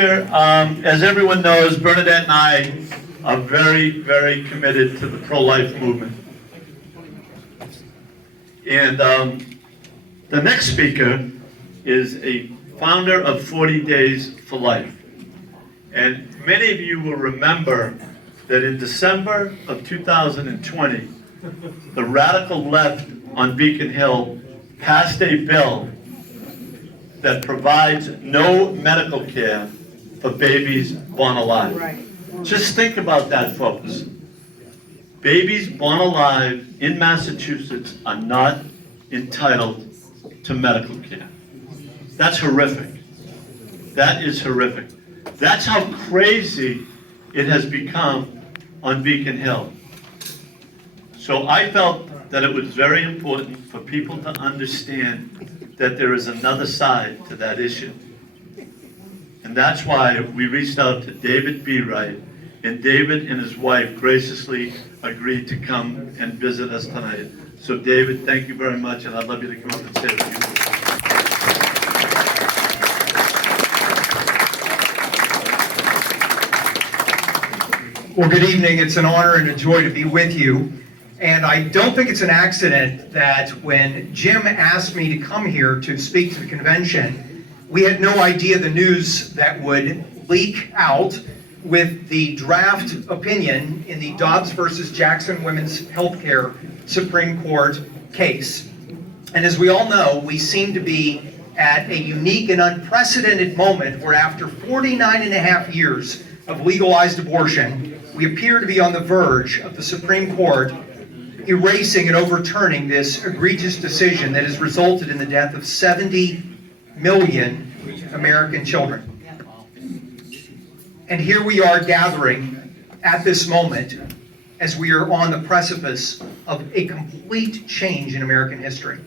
As everyone knows, Bernadette and I are very, very committed to the pro-life movement. And the next speaker is a founder of 40 Days for Life. And many of you will remember that in December of 2020, the radical left on Beacon Hill passed a bill that provides no medical care for babies born alive. Right. Just think about that, folks. Babies born alive in Massachusetts are not entitled to medical care. That's horrific. That is horrific. That's how crazy it has become on Beacon Hill. So I felt that it was very important for people to understand that there is another side to that issue. And that's why we reached out to David Bereit, and David and his wife graciously agreed to come and visit us tonight. So David, thank you very much, and I'd love you to come up and say a few words. Well, good evening. It's an honor and a joy to be with you. And I don't think it's an accident that when Jim asked me to come here to speak to the convention, we had no idea the news that would leak out with the draft opinion in the Dobbs versus Jackson Women's Healthcare Supreme Court case. And as we all know, we seem to be at a unique and unprecedented moment where after 49 and a half years of legalized abortion, we appear to be on the verge of the Supreme Court erasing and overturning this egregious decision that has resulted in the death of 70 million American children. And here we are gathering at this moment as we are on the precipice of a complete change in American history.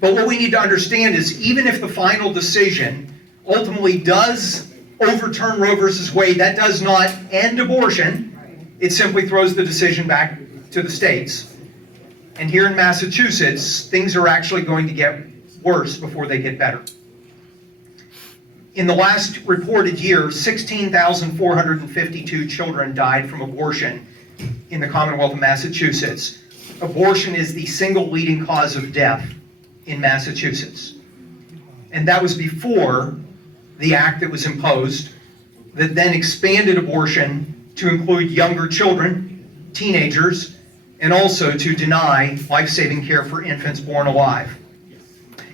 But what we need to understand is even if the final decision ultimately does overturn Roe versus Wade, that does not end abortion. It simply throws the decision back to the states. And here in Massachusetts, things are actually going to get worse before they get better. In the last reported year, 16,452 children died from abortion in the Commonwealth of Massachusetts. Abortion is the single leading cause of death in Massachusetts. And that was before the act that was imposed that then expanded abortion to include younger children, teenagers, and also to deny life-saving care for infants born alive.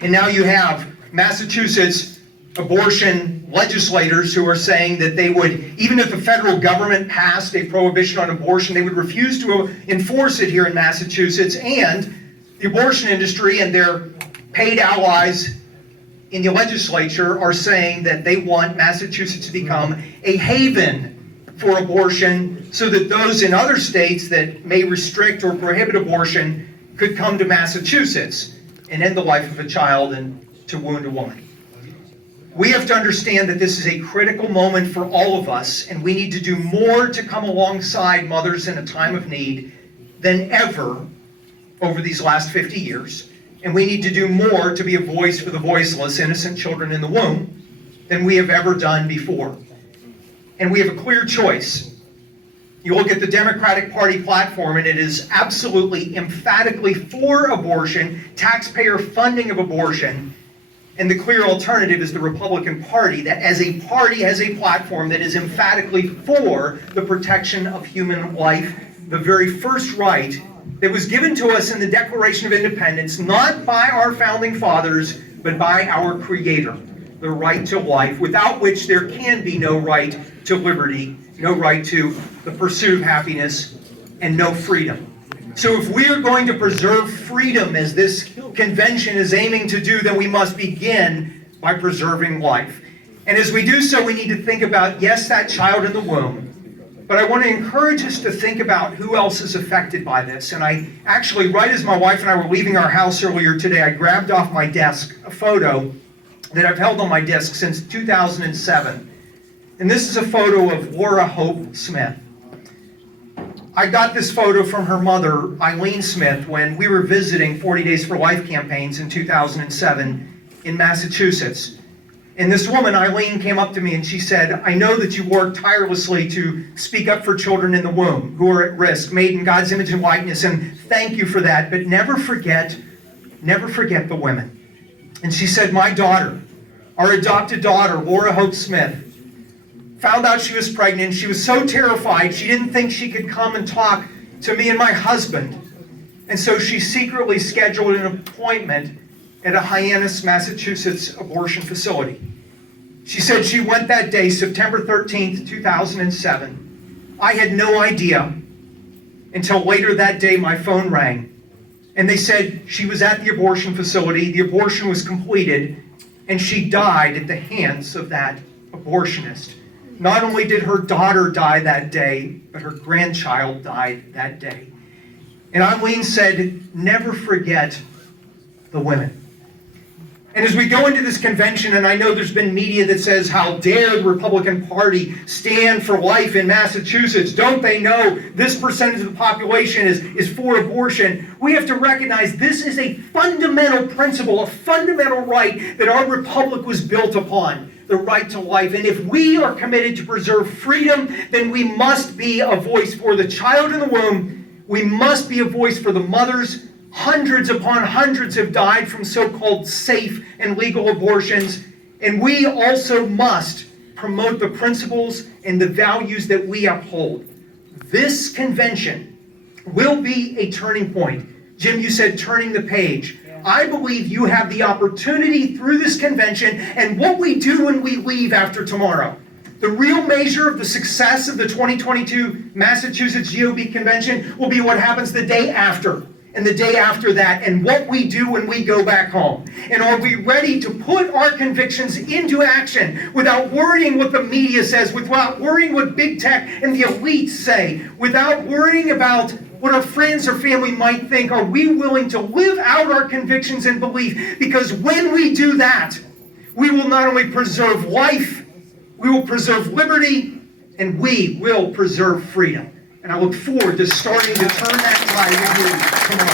And now you have Massachusetts abortion legislators who are saying that they would, even if the federal government passed a prohibition on abortion, they would refuse to enforce it here in Massachusetts. And the abortion industry and their paid allies in the legislature are saying that they want Massachusetts to become a haven for abortion so that those in other states that may restrict or prohibit abortion could come to Massachusetts and end the life of a child and to wound a woman. We have to understand that this is a critical moment for all of us, and we need to do more to come alongside mothers in a time of need than ever over these last 50 years. And we need to do more to be a voice for the voiceless, innocent children in the womb than we have ever done before. And we have a clear choice. You look at the Democratic Party platform, and it is absolutely emphatically for abortion, taxpayer funding of abortion. And the clear alternative is the Republican Party, that as a party has a platform that is emphatically for the protection of human life, the very first right that was given to us in the Declaration of Independence, not by our founding fathers, but by our Creator, the right to life, without which there can be no right to liberty, no right to the pursuit of happiness, and no freedom. So if we are going to preserve freedom, as this convention is aiming to do, then we must begin by preserving life. And as we do so, we need to think about, yes, that child in the womb, but I want to encourage us to think about who else is affected by this. And I actually, right as my wife and I were leaving our house earlier today, I grabbed off my desk a photo that I've held on my desk since 2007. And this is a photo of Laura Hope Smith. I got this photo from her mother, Eileen Smith, when we were visiting 40 Days for Life campaigns in 2007 in Massachusetts. And this woman, Eileen, came up to me and she said, I know that you work tirelessly to speak up for children in the womb who are at risk, made in God's image and likeness, and thank you for that, but never forget the women. And she said, my daughter, our adopted daughter, Laura Hope Smith, found out she was pregnant. She was so terrified, she didn't think she could come and talk to me and my husband. And so she secretly scheduled an appointment at a Hyannis, Massachusetts abortion facility. She said she went that day, September 13th, 2007. I had no idea until later that day my phone rang. And they said she was at the abortion facility, the abortion was completed, and she died at the hands of that abortionist. Not only did her daughter die that day, but her grandchild died that day. And Eileen said, never forget the women. And as we go into this convention, and I know there's been media that says, how dare the Republican Party stand for life in Massachusetts? Don't they know this percentage of the population is for abortion? We have to recognize this is a fundamental principle, a fundamental right that our republic was built upon, the right to life. And if we are committed to preserve freedom, then we must be a voice for the child in the womb. We must be a voice for the mothers. Hundreds upon hundreds have died from so-called safe and legal abortions. And we also must promote the principles and the values that we uphold. This convention will be a turning point. Jim, you said turning the page. I believe you have the opportunity through this convention and what we do when we leave after tomorrow. The real measure of the success of the 2022 Massachusetts GOP convention will be what happens the day after. And the day after that, and what we do when we go back home. And are we ready to put our convictions into action without worrying what the media says, without worrying what big tech and the elites say, without worrying about what our friends or family might think? Are we willing to live out our convictions and belief? Because when we do that, we will not only preserve life, we will preserve liberty, and we will preserve freedom. And I look forward to starting to turn that tide with you tomorrow.